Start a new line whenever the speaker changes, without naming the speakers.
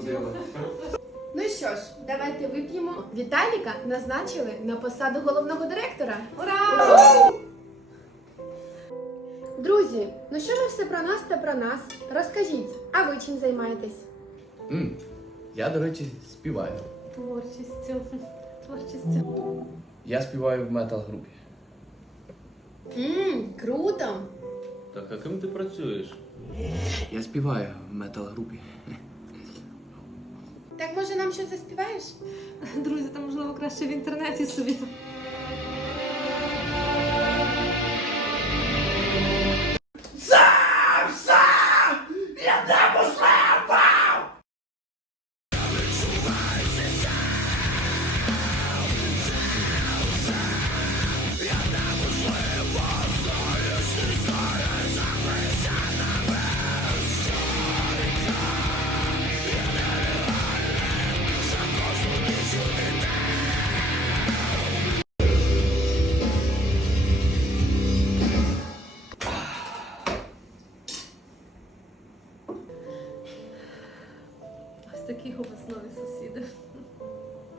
возила.
Ну що ж, давайте вип'ємо. Віталіка назначили на посаду головного директора. Ура! Друзі, ну що ви все про нас та про нас? Розкажіть, а ви чим займаєтесь?
Я, до речі, співаю.
Творчістю.
Я співаю в метал-групі.
Круто!
Так, а ким ти працюєш?
Я співаю в метал-групі.
Так може нам щось заспіваєш?
Друзі, та можливо краще в інтернеті собі. Ось такі у вас нові сусіди.